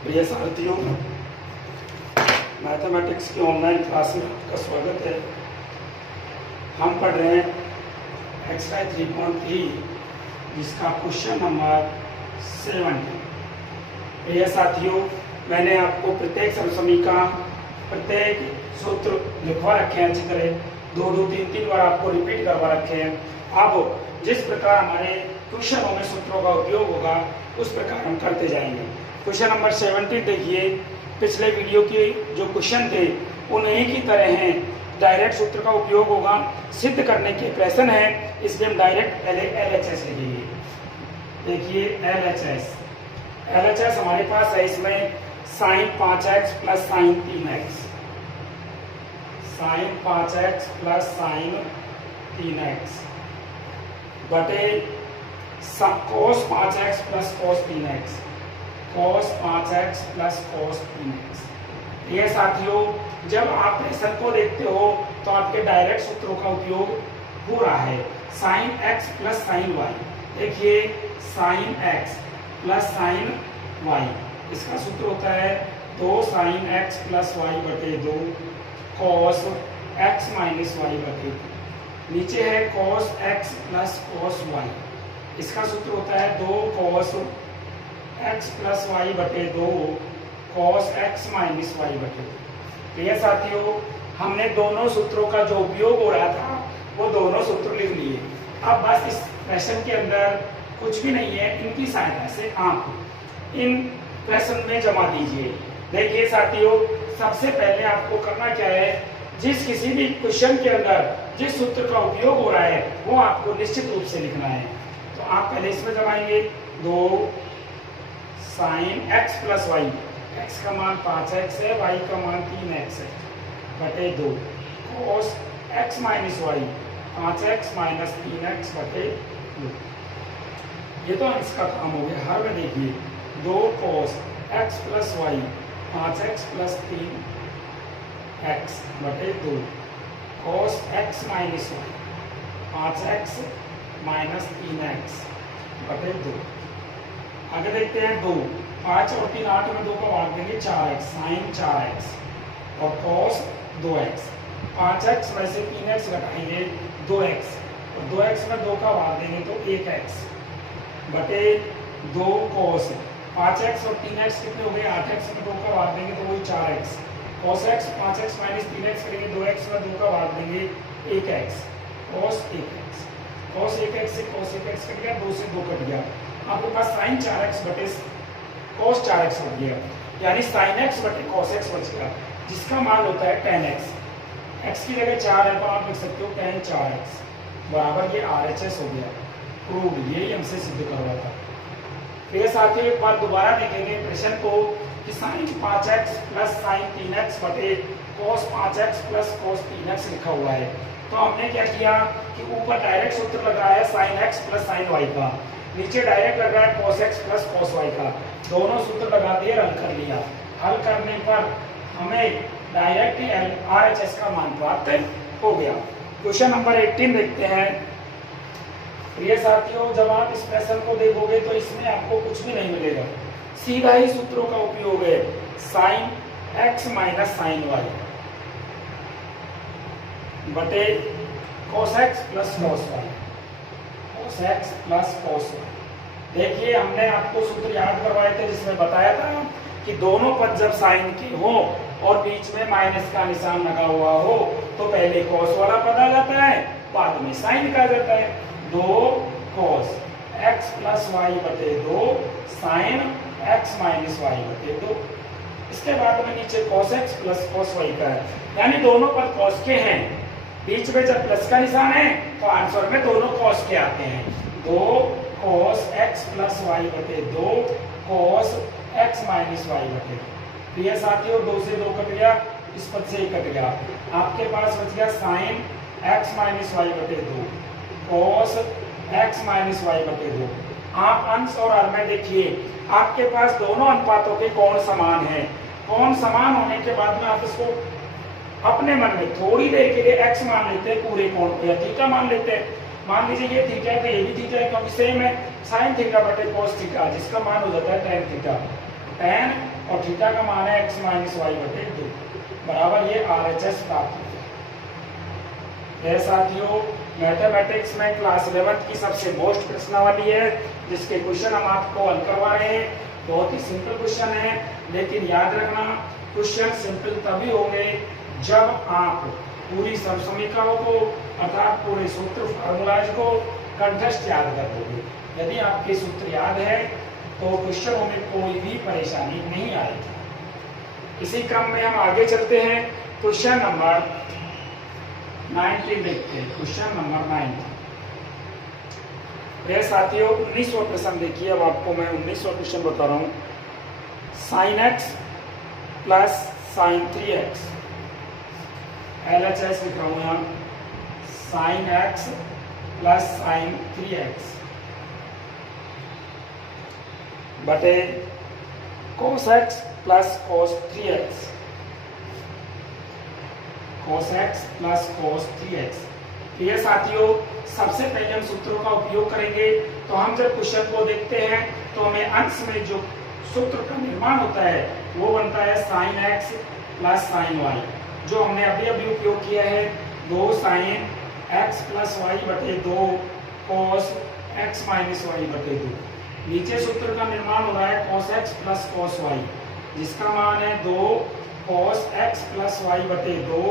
प्रिय साथियों, मैथमेटिक्स की ऑनलाइन क्लास में आपका स्वागत है। हम पढ़ रहे हैं एक्सरसाइज 3.3 जिसका क्वेश्चन नंबर 70। प्रिय साथियों, मैंने आपको प्रत्येक समसमीका प्रत्येक सूत्र लिखवा रखे हैं, अच्छी तरह 2-3 बार आपको रिपीट करवा रखे हैं। अब जिस प्रकार हमारे क्वेश्चनों में सूत्रों का उपयोग होगा उस प्रकार हम करते जाएंगे। क्वेश्चन नंबर 70 देखिए, पिछले वीडियो के जो क्वेश्चन थे उन्हीं की तरह हैं। डायरेक्ट सूत्र का उपयोग होगा, सिद्ध करने के प्रश्न है, इसलिए हम डायरेक्ट LHS लिखेंगे। देखिए LHS हमारे पास है, इसमें sin 5x plus sin 3x, sin 5x plus sin 3x बटे cos 5x plus cos 3x, cos 5x plus cos 3x। ये साथियों, जब आप प्रश्न को देखते हो तो आपके डायरेक्ट सूत्रों का उपयोग हो रहा है। sin x plus sin y, देखिए sin x plus sin y, इसका सूत्र होता है 2 sin x प्लस y बटे 2 cos x माइनस y बटे 2। नीचे है cos x plus cos y, इसका सूत्र होता है 2 cos x प्लस y बटे 2 cos x माइनस y बटे 2। तो ये साथियों, हमने दोनों सूत्रों का जो उपयोग हो रहा था वो दोनों सूत्र लिख लिए। अब बस इस प्रश्न के अंदर कुछ भी नहीं है, इनकी सहायता से आप इन प्रश्न में जमा दीजिए। देखिए साथियों, सबसे पहले आपको करना क्या है, जिस किसी भी क्वेश्चन के अंदर जिस सूत्र का उपयोग हो रहा है वो आपको निश्चित रूप से लिखना है। तो आप पहले इसमें जमाएंगे 2 sin x plus y, x का मान 5x है, y का मान 3x है, बटे 2 cos x minus y 5x minus 3x बटे 2। ये तो इसका काम हो गया। हर में देखिए 2 cos x plus y 5x plus 3x बटे 2 cos x minus y 5x minus 3x बटे 2। आगे देखते हैं 2, 5 और 3 8 में 2 का भाग देंगे 4x, sin 4x और cos 2x, 5x में से 3x घटाएंगे 2x और 2x में 2 का भाग देंगे तो 1x बटे 2 cos 5x और 3x कितने हो गए, 8x में 2 का भाग देंगे तो वही 4x, cos x 5x minus 3x करेंगे 2x में 2 का भाग देंगे 1x, cos 1x, cos 1x से cos 1x कट गया, 2 से 2 कट गया, आपके पास sin 4x बटे cos 4x बच गया, यानी sin x बटे cos x बच गया, जिसका मान होता है tan x। x की जगह 4 है तो आप लिख सकते हो tan 4x बराबर ये RHS हो गया। प्रूव, यही हमसे सिद्ध करवा था। फिर साथियों एक बार दोबारा देखेंगे प्रश्न को कि sin 5x plus sin 3x बटे cos 5x plus cos 3x लिखा हुआ है। तो हमने क्या किया कि ऊपर डायरेक्ट सूत्र लगाया है sin x plus sin y का, नीचे डायरेक्ट लग रहा है cos x plus cos y का, दोनों सूत्र लगा दिए, हल कर लिया। हल करने पर हमें डायरेक्ट RHS का मान प्राप्त हो गया। क्वेश्चन नंबर 18 देखते हैं। प्रिय साथियों, जब आप इस प्रश्न को देखोगे तो इसमें आपको कुछ भी नहीं मिलेगा, सीधा ही सूत्रों का उपयोग है। sin x minus sin y बटे cos x plus cos y, cos x plus cos y। देखिए हमने आपको सूत्र याद करवाए थे जिसमें बताया था कि दोनों पद जब साइन के हो और बीच में माइनस का निशान लगा हुआ हो तो पहले cos वाला पद आ जाता है, बाद में साइन का आ जाता है। 2 cos x प्लस y बटे 2 sin x माइनस y बटे 2। इसके बाद में नीचे cos x plus cos y का है, यानी दोनों पद cos के हैं, बीच में जब प्लस का निशान है तो आंसर में दोनों cos के आते हैं। 2 cos x प्लस y बटे 2 cos x माइनस y बटे 2। प्रिय साथियों, 2 से 2 कट गया, इस पद से ही कट गया, आपके पास बच गया sin x माइनस y बटे 2 cos x माइनस y बटे 2। आप अंश और हर में देखिए, आपके पास दोनों अनुपातों के कोण समान है। कोण समान होने के बाद में आप इसको अपने मन में थोड़ी देर के लिए x मान लेते हैं, पूरे कोण को, या थीटा मान लेते हैं। मान लीजिए ये थीटा है तो ये भी थीटा है, क्योंकि सेम है, sin थीटा बटे cos थीटा, जिसका मान हो जाता है tan थीटा। tan और थीटा का मान है x माइनस वाई बटे 2 बराबर ये RHS प्राप्त है। साथियों, मैथमेटिक्स में क्लास 11 की सबसे मोस्ट प्रश्नावली है जिसके क्वेश्चन हम आपको हल करवा रहे हैं। बहुत ही सिंपल क्वेश्चन है, लेकिन याद रखना क्वेश्चन सिंपल तभी होंगे जब आप पूरी समसमीकरणों को अर्थात पूरे सूत्र फार्मूलाज को कंठस्थ याद कर लोगे। यदि आपके सूत्र याद है तो क्वेश्चनों में कोई भी परेशानी नहीं आएगी। इसी क्रम में हम आगे चलते हैं। क्वेश्चन नंबर 19 देखते हैं। क्वेश्चन नंबर 19 ये साथियों 19वां प्रश्न देखिए। अब आपको मैं 19वां क्वेश्चन बता रहा हूँ। sin x plus sin 3x LHS लिख रहा हूँ यहाँ। sin x plus sin 3x बटे cos x plus cos 3x cos x plus cos 3x। ये साथियों सबसे पहले हम सूत्रों का उपयोग करेंगे। तो हम जब क्वेश्चन को देखते हैं तो हमें अंश में जो सूत्र का निर्माण होता है वो बनता है sin x plus sin y, जो हमने अभी अभी उपयोग किया है 2 sin x प्लस वाई बटे 2 cos x माइनस वाई बटे 2। नीचे सूत्र का निर्माण हो रहा है cos x plus cos y, जिसका मान है 2 cos x प्लस वाई बटे 2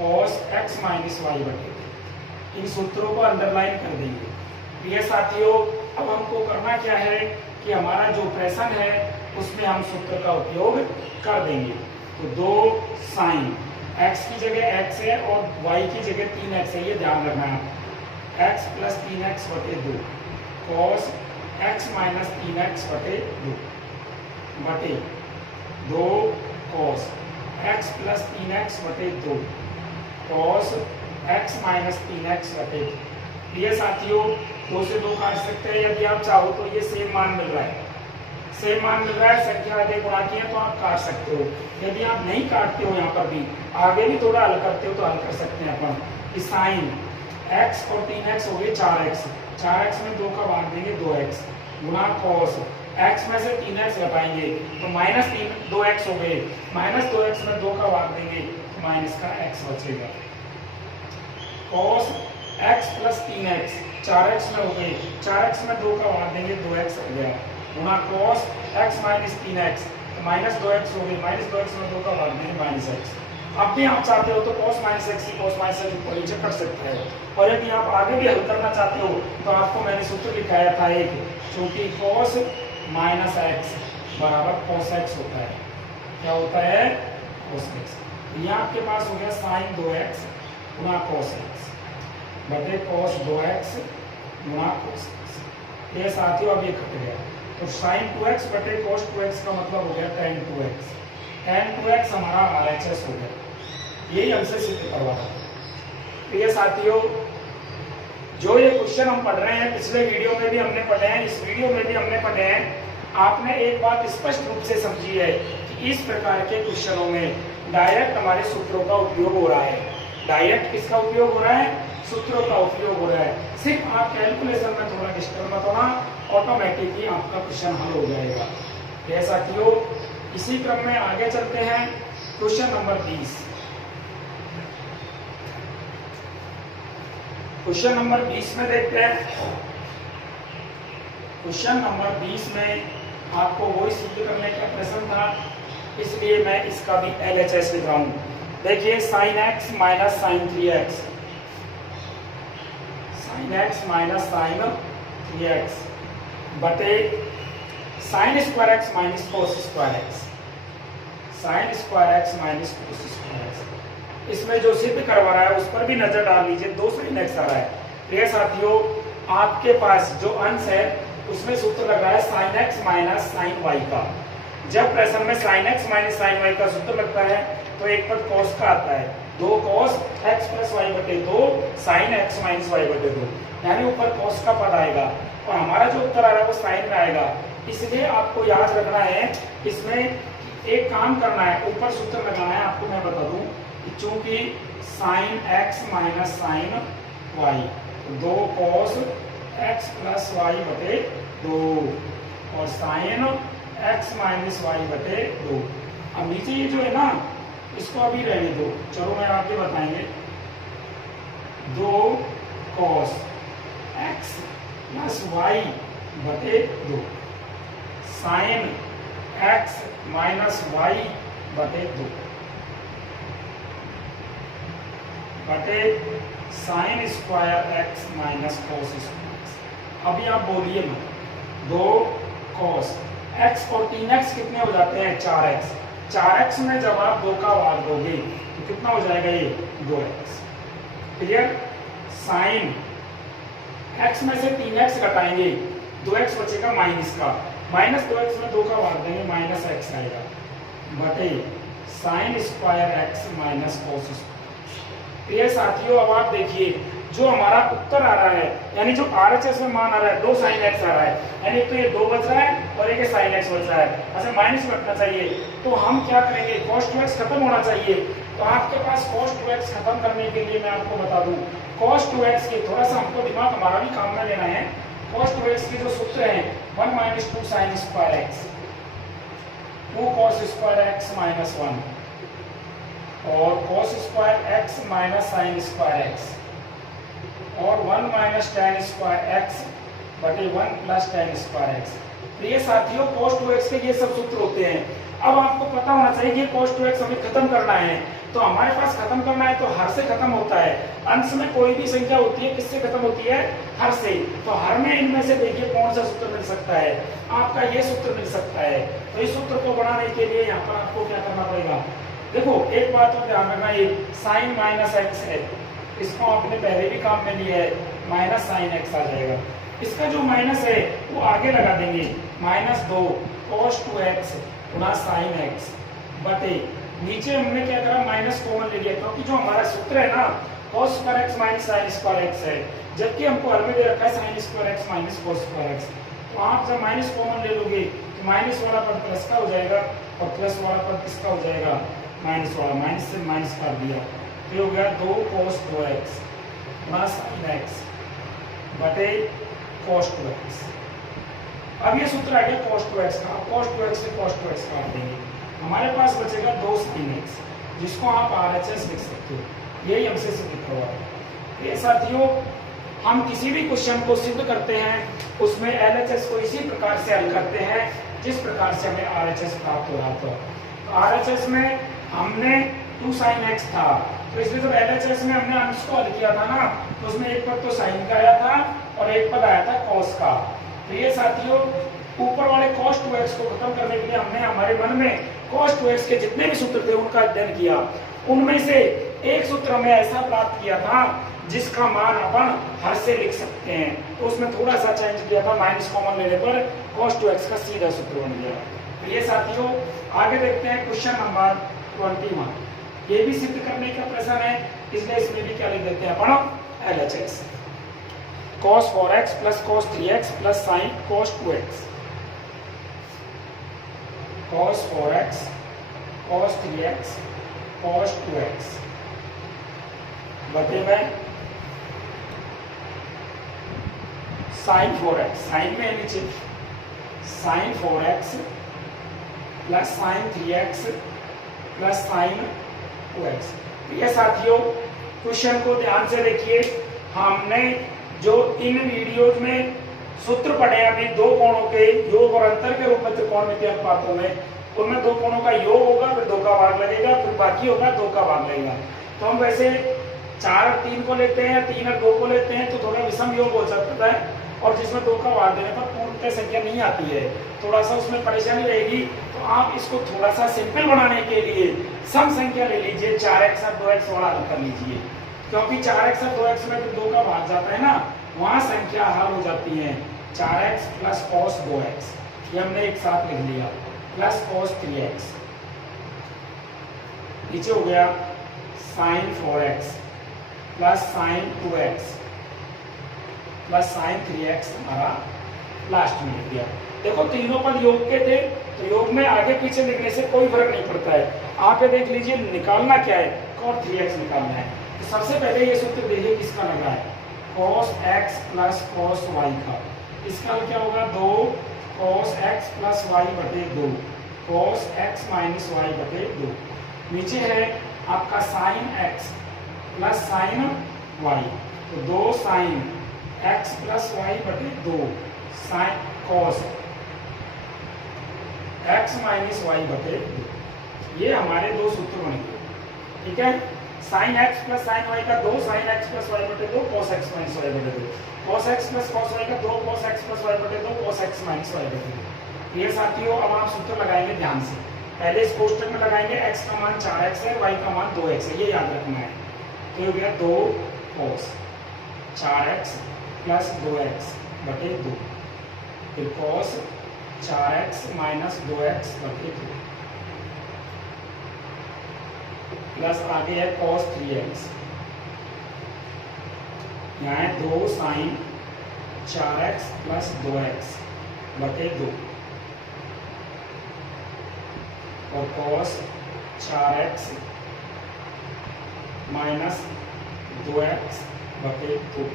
cos x माइनस वाई बटे 2। इन सूत्रों को अंडरलाइन कर देंगे। ये साथियों अब हमको करना क्या है कि हमारा जो प्रश्न है उसमें हम सूत्र का उपयोग कर देंगे। तो 2 sin x की जगह x है और y की जगह 3x है, ये ध्यान रखना है। x प्लस 3x बटे 2 cos x माइनस 3x बटे 2 बटे 2 cos x प्लस 3x बटे 2 cos x माइनस 3x बटे 2। ये साथियों 2 से 2 काट सकते हैं। यदि आप चाहो तो ये सेम मान मिल रहा है, सेम मान मिल रहा है, संख्या आगे गुणा की है तो आप काट सकते हो। यदि आप नहीं काटते हो यहाँ पर भी आगे भी थोड़ा हल करते हो तो हल कर सकते हैं अपन कि साइन x और 3x हो गए 4x, 4x में 2 का भाग देंगे 2x गुणा cos x में से 3x घटाएंगे तो माइनस 2x हो गए, माइनस 2x में 2 का भाग देंगे तो माइनस का x बचेगा। cos x plus 3x 4x में हो गए, 4x में 2 का भाग देंगे 2x हो गया गुणा cos x माइनस 3x तो माइनस 2x हो गई, माइनस 2x में 2 का भाग देंगे माइनस x। अब भी आप चाहते हो तो cos माइनस x की cos माइनस x को नीचे कर सकते हैं। और यदि आप आगे भी हल करना चाहते हो तो आपको मैंने सूत्र लिखाया था एक, क्योंकि cos माइनस x बराबर cos x होता है। क्या होता है? cos x। यहाँ आपके पास हो गया sin 2x गुणा cos x बटे cos 2x गुणा cos x। ये साथियों अब ये कट गया तो sin 2x बटे cos 2x का मतलब हो गया tan 2x। tan 2x हमारा RHS हो गया। यही हमसे सिद्ध करवा रहा है। ये साथियों जो ये क्वेश्चन हम पढ़ रहे हैं पिछले वीडियो में भी हमने पढ़े हैं, इस वीडियो में भी हमने पढ़े हैं। आपने एक बात स्पष्ट रूप से समझी है कि इस प्रकार के क्वेश्चनों में डायरेक्ट हमारे सूत्रों का उपयोग हो रहा है। डायरेक्ट किसका उपयोग हो रहा है? सूत्रों का उपयोग हो रहा है। सिर्फ आप कैलकुलेशन में थोड़ा डिस्टर्ब मत होना, ऑटोमेटिकली आपका क्वेश्चन हल हो जाएगा। ये साथियों इसी क्रम में आगे चलते हैं। Question number 20। क्वेश्चन नंबर 20 में देखते हैं। क्वेश्चन नंबर 20 में आपको वही सिद्ध करने का प्रश्न था, इसलिए मैं इसका भी LHS लिख रहा हूं। देखिए sin x minus sin 3x, sin x minus sin 3x बटे sin square x minus cos square x, sin square x minus cos square x। इसमें जो सिद्ध करवा रहा है उस पर भी नजर डाल लीजिए। 2 sin x आ रहा है। ये साथियों आपके पास जो अंश है उसमें सूत्र लग रहा है sin x minus sin y का। जब प्रश्न में sin x minus sin y का सूत्र लगता है तो एक पद cos का आता है, 2 cos x प्लस y बटे 2 sin x माइनस y बटे 2, यानी ऊपर cos का पद आएगा और हमारा जो उत्तर आ रहा है वो sin में आएगा। इसलिए आपको याद रखना है, इसमें एक काम करना है, ऊपर सूत्र लगाना है। आपको मैं बता दूं चूंकि sin x minus sin y 2 cos x plus y बटे 2 और sin x माइनस वाई बटे 2। अब नीचे ये जो है ना, इसको अभी रहने दो, चलो मैं आगे बताएंगे। 2 cos x प्लस वाई बटे 2 साइन x माइनस वाई बटे 2 बटे sine square x minus cos square. अभी आप बोलिए मत, 2 cos x और 3x कितने हो जाते हैं? 4x। 4x में जब आप 2 का भाग दोगे तो कितना हो जाएगा? ये 2x। क्लियर? साइन x में से 3x घटाएंगे, 2x बचेगा माइनस का, माइनस 2x में 2 का भाग देंगे, माइनस x आएगा बटे sine square x minus cos square. ये साथियों अब आप देखिए, जो हमारा उत्तर आ रहा है, यानी जो RHS में मान आ रहा है 2 sin x आ रहा है, यानी तो ये 2 बच रहा है और एक sin x बच रहा है, अच्छा माइनस रखना चाहिए। तो हम क्या करेंगे? cos 2x खत्म होना चाहिए। तो आपके पास cos 2x खत्म करने के लिए मैं आपको बता दूं, cos 2x के थोड़ा सा हमको दिमाग हमारा भी काम में लेना है। cos 2x के जो सूत्र हैं 1 minus 2 sin square x, 2 cos square x minus 1 और cos square x minus sine square x और 1 माइनस tan स्क्वायर x बटे 1 प्लस tan स्क्वायर x। तो ये साथियों cos 2x के ये सब सूत्र होते हैं। अब आपको पता होना चाहिए कि cos 2x हमें खत्म करना है, तो हमारे पास खत्म करना है तो हर से खत्म होता है। अंश में कोई भी संख्या होती है किससे खत्म होती है? हर से। तो हर में इनमें से देखिए कौन सा सूत्र मिल सकता है? आपका ये सूत्र मिल सकता है। तो इस सूत्र को बढ़ाने के लिए यहाँ पर आपको क्या करना पड़ेगा? देखो एक बात तो ध्यान रखना, ये साइन माइनस एक्स है, इसको आपने पहले भी काम में लिया है, माइनस साइन एक्स आ जाएगा। इसका जो माइनस है वो आगे लगा देंगे, माइनस 2 cos 2x गुणा साइन एक्स बटे, नीचे हमने क्या करा? माइनस कॉमन ले लिया, क्योंकि जो हमारा सूत्र है ना cos square x minus sine square x है, जबकि हमको हर में दे रखा है sine square x minus cos square x। तो आप जब माइनस कॉमन ले लोगे तो माइनस वाला पद प्लस का हो जाएगा और प्लस वाला पद किसका हो जाएगा? माइनस वाला। माइनस से माइनस कर दिया, फिर हो गया 2 cos 2x गुणा साइन x बटे cos 2x। अब ये सूत्र आ गया cos 2x का, cos 2x से cos 2x काट देंगे, हमारे पास बचेगा 2 sin x, जिसको आप RHS लिख सकते हो, यही हमसे सिद्ध हुआ है। ये साथियों हम किसी भी क्वेश्चन को सिद्ध करते हैं उसमें LHS को इसी प्रकार से हल करते हैं जिस प्रकार से हमें RHS प्राप्त हो रहा था। तो RHS में हमने 2 sin x था, तो इसलिए जब LHS में हमने अंश को हल किया था ना, तो उसमें एक पद तो साइन का आया था और एक पद आया था cos का। तो ये साथियों ऊपर वाले cos 2x को खत्म करने के लिए हमने हमारे मन में cos 2x के जितने भी सूत्र थे उनका अध्ययन किया। उनमें से एक सूत्र हमें ऐसा प्राप्त किया था जिसका मान अपन हर से लिख सकते हैं, तो उसमें थोड़ा सा चेंज किया था, माइनस कॉमन लेने पर cos 2x का सीधा सूत्र बन गया। तो ये साथियों आगे देखते हैं क्वेश्चन नंबर 21। ये भी सिद्ध करने का प्रश्न है, इसलिए इसमें भी क्या लिख देते हैं अपन? LHS cos 4x plus cos 3x plus sign cos 2x, cos 4x cos 3x cos 2x बटे में साइन 4x, साइन में है नीचे, sine 4x plus sine 3x plus sine 2x। ये साथियों क्वेश्चन को ध्यान से देखिए, हमने जो इन वीडियोज में सूत्र पढ़े अभी दो कोणों के योग और अंतर के रूप में त्रिकोणमितीय अनुपातों में, उनमें दो कोणों का योग होगा, फिर 2 का भाग लगेगा, फिर बाकी होगा 2 का भाग लगेगा। तो हम वैसे 4 और 3 को लेते हैं, 3 और 2 को लेते हैं, तो थोड़ा विषम योग हो सकता है, और जिसमें 2 का भाग देने पर पूर्णतः संख्या नहीं आती है, थोड़ा सा उसमें परेशानी रहेगी। तो आप इसको थोड़ा सा सिंपल बनाने के लिए सम संख्या ले लीजिए, 4x और 2x वाला हल कर लीजिए, क्योंकि 4x और 2x में जब 2 का भाग जाता है ना, वहां संख्या हल हो जाती है। 4x प्लस cos 2x ये हमने एक साथ लिख लिया, प्लस cos 3x, नीचे हो गया sin 4x plus sin 2x plus sin 3x हमारा लास्ट में लिख दिया। देखो तीनों पद योग के थे, तो योग में आगे पीछे लिखने से कोई फर्क नहीं पड़ता है। आप ये देख लीजिए निकालना क्या है, cos 3x निकालना है। तो सबसे पहले ये सूत्र देखिए किसका लगा है, cos x plus cos y का। इसका क्या होगा 2 cos x प्लस वाई बटे 2, cos x माइनस वाई बटे 2। नीचे है आपका sine x plus sine y, तो 2 साइन x प्लस वाई बटे 2 sine cos x minus y बटे 2। ये हमारे दो सूत्र बन गए, ठीक है। Sine x plus sine y का 2 साइन x प्लस वाई बटे 2 cos x माइनस वाई बटे 2, cos x plus cos y का 2 cos x प्लस वाई बटे 2 cos x माइनस वाई बटे 2। ये साथियों अब आप सूत्र लगाएंगे ध्यान से। पहले इस कोष्टक में लगाएंगे x का मान 4x है, y का मान 2x है, ये याद रखना है। तो ये हो गया 2 cos 4x प्लस 2x बटे 2, फिर cos 4x माइनस 2x बटे 2 प्लस आगे है cos 3x, यहाँ है 2 साइन 4x प्लस 2x बटे 2 और cos 4x माइनस 2x बटे 2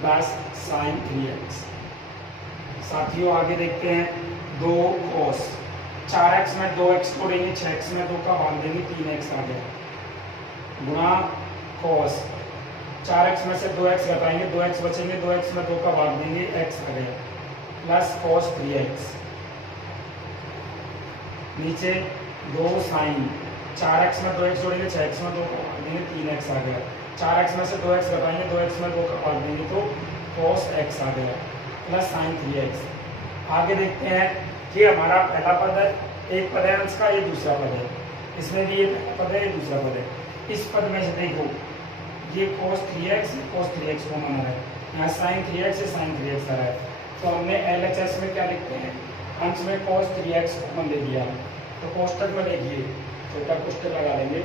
प्लस साइन 3x। साथियों आगे देखते हैं 2 cos 4x में 2x छोड़ेंगे, 6x में 2 का भाग देंगे, 3x आ गया गुणा cos 4x में से 2x घटाएंगे, 2x बचेंगे, 2x में 2 का भाग देंगे, x आ गया प्लस cos 3x। नीचे 2 साइन 4x में 2x जोड़ेंगे, 6x में 2 का भाग देंगे, 3x आ गया। 4x में से 2x घटाएंगे, 2x में 2 का भाग देंगे तो cos x आ गया प्लस साइन 3x। आगे देखते हैं कि हमारा पहला पद है, एक पद है अंश का, ये दूसरा पद है, इसमें भी ये पहला पद है, ये दूसरा पद है। इस पद में से देखो ये cos 3x को माना है, यहाँ sin 3x से sin 3x आ रहा है, तो हमने LHS में क्या लिखते हैं, अंश में cos 3x कॉमन ले लिया, तो कोष्टक में देखिए छोटा कोष्टक लगा लेंगे,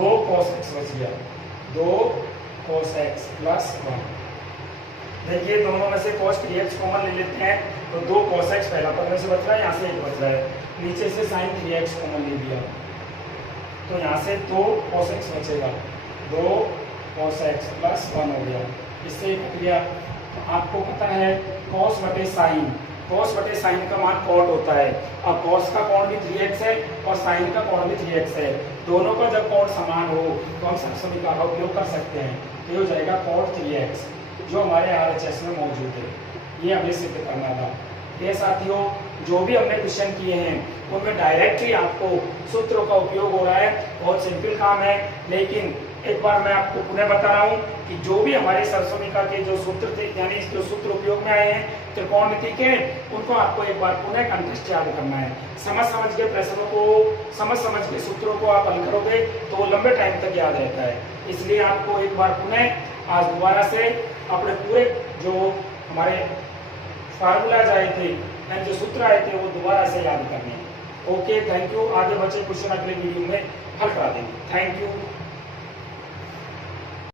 2 cos x बच गया, 2 cos x प्लस 1। देखिए दोनों में से cos 3x कॉमन ले लेते हैं, तो 2 cos x पहला पद में से बच रहा है, यहाँ से 1 बच रहा है, नीचे से sin 3x कॉमन ले लिया, तो यहाँ से 2 cos x बचेगा, 2 cos x प्लस 1 हो गया। इससे प्रक्रिया आपको पता है cos बटे sin का मान cot होता है, और cos का कोण भी 3x है और sin का कोण भी 3x है, दोनों का जब कोण समान हो तो हम सरसमीकरण का उपयोग कर सकते हैं, तो ये हो जाएगा cot 3x जो हमारे RHS में मौजूद है। ये हमें सिद्ध करना था। ये साथियों जो भी हमने क्वेश्चन किए हैं उनमें डायरेक्टली आपको सूत्रों का उपयोग हो रहा है, बहुत सिंपल काम है, लेकिन एक बार मैं आपको पुनः बता रहा हूँ कि जो भी हमारे सरसमीकरण के जो सूत्र थे, यानी जो सूत्र उपयोग में आए हैं त्रिकोणमिति के, उनको आपको एक बार पुनः कंठस्थ याद करना है। समझ के प्रश्नों को, समझ के सूत्रों को आप हल करोगे तो वो लंबे टाइम तक याद रहता है। इसलिए आपको एक बार पुनः आज दोबारा से अपने पूरे जो हमारे फार्मूलाज आए थे, जो सूत्र आए थे, वो दोबारा से याद करने हैं। Okay, thank you. आगे बचे क्वेश्चन अगले वीडियो में हल करा देंगे। Thank you.